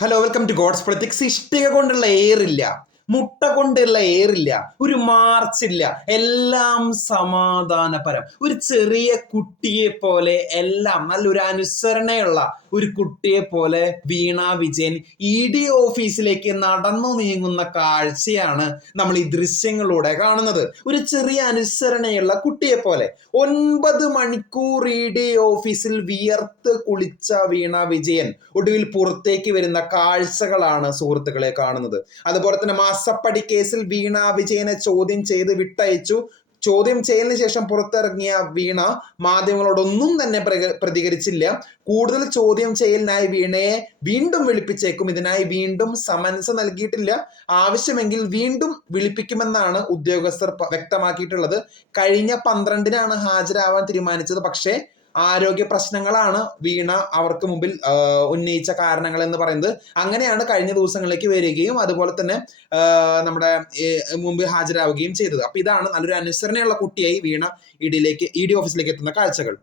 Hello, welcome to god's politics. ഇഷ്ടിക കൊണ്ടുള്ള എയറില്ല, മുട്ട കൊണ്ടുള്ള എയറില്ല, ഒരു മാർച്ചില്ല, എല്ലാം സമാധാനപരം. ഒരു ചെറിയ കുട്ടിയെ പോലെ എല്ലാം നല്ലൊരു അനുസരണയുള്ള ഒരു കുട്ടിയെ പോലെ വീണ വിജയൻ ED ഓഫീസിലേക്ക് നടന്നു നീങ്ങുന്ന കാഴ്ചയാണ് നമ്മൾ ഈ ദൃശ്യങ്ങളിലൂടെ കാണുന്നത്. ഒരു ചെറിയ അനുസരണയുള്ള കുട്ടിയെ പോലെ 9 മണിക്കൂർ ED ഓഫീസിൽ വിയർത്ത് കുളിച്ച വീണ വിജയൻ ഒടുവിൽ പുറത്തേക്ക് വരുന്ന കാഴ്ചകളാണ് സുഹൃത്തുക്കളെ കാണുന്നത്. അതുപോലെ തന്നെ മാസപ്പടി കേസിൽ വീണ വിജയനെ ചോദ്യം ചെയ്ത് വിട്ടയച്ചു. ചോദ്യം ചെയ്യലിന് ശേഷം പുറത്തിറങ്ങിയ വീണ മാധ്യമങ്ങളോടൊന്നും തന്നെ പ്രതികരിച്ചില്ല. കൂടുതൽ ചോദ്യം ചെയ്യലിനായി വീണയെ വീണ്ടും വിളിപ്പിച്ചേക്കും. ഇതിനായി വീണ്ടും സമൻസ് നൽകിയിട്ടില്ല. ആവശ്യമെങ്കിൽ വീണ്ടും വിളിപ്പിക്കുമെന്നാണ് ഉദ്യോഗസ്ഥർ വ്യക്തമാക്കിയിട്ടുള്ളത്. കഴിഞ്ഞ 12-നാണ് ഹാജരാവാൻ തീരുമാനിച്ചത്. പക്ഷേ ആരോഗ്യ പ്രശ്നങ്ങളാണ് വീണ അവർക്ക് മുമ്പിൽ ഉന്നയിച്ച കാരണങ്ങൾ എന്ന് പറയുന്നത്. അങ്ങനെയാണ് കഴിഞ്ഞ ദിവസങ്ങളിലേക്ക് വരികയും അതുപോലെ തന്നെ നമ്മുടെ മുമ്പ് ഹാജരാവുകയും ചെയ്തത്. അപ്പൊ ഇതാണ് നല്ലൊരു അനുസരണയുള്ള കുട്ടിയായി വീണ ED ഓഫീസിലേക്ക് എത്തുന്ന കാഴ്ചകൾ.